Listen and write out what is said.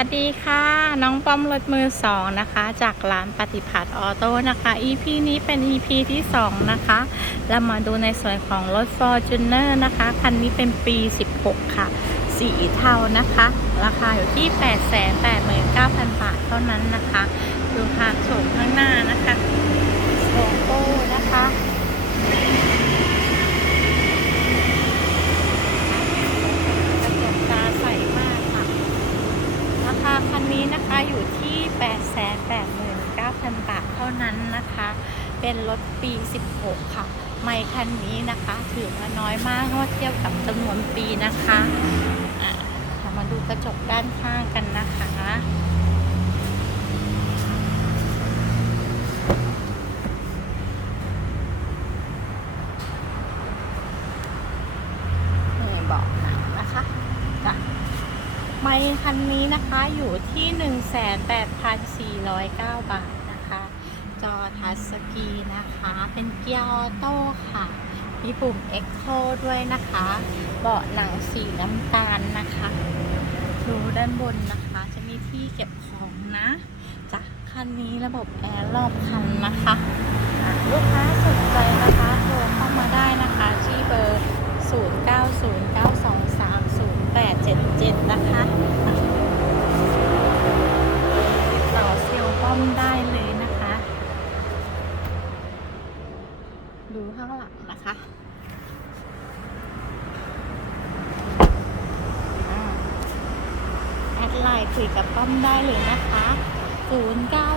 วัสดีค่ะ น้องป้อมรถมือสองนะคะ จากร้านปฏิพัฒน์ออโต้นะคะ EP นี้เป็น EP ที่ 2 นะคะ เรามาดูในส่วนของรถ Fortuner นะคะ คันนี้เป็นปี 16 ค่ะ สีเทานะคะ ราคาอยู่ที่ 889,000 บาทเท่านั้นนะคะ ดูภาพโฉมข้างหน้านะคะโลโก้นะคะ กระจกตาใสมากค่ะ รา คันนี้นะคะอยู่ที่ 889,000 บาทเท่านั้นนะคะ เป็นรถปี 16 ค่ะ ไม่คันนี้นะคะ ถือว่าน้อยมากเมื่อเทียบกับจำนวนปีนะคะะมาดูกระจกด้านข้างกันนะคะ นี่เบอกหนังนะคะจ้ะไม ค์คันนี้นะคะอยู่ที่ 1,8,409 บาทนะคะ จอทัชสกรีนะคะ เป็นเกียร์ออโต้ค่ะ มีปุ่ม Echo ด้วยนะคะ เบาะหนังสีน้ำตาลนะคะ ดูด้านบนนะคะ จะมีที่เก็บของนะจ้ะคันนี้ระบบแอร์รอบคันนะคะ ลูกค้าสนใจนะคะ ดูข้างหลังนะคะแอดไลน์คุยกับป้อมได้เลยนะคะ 0 9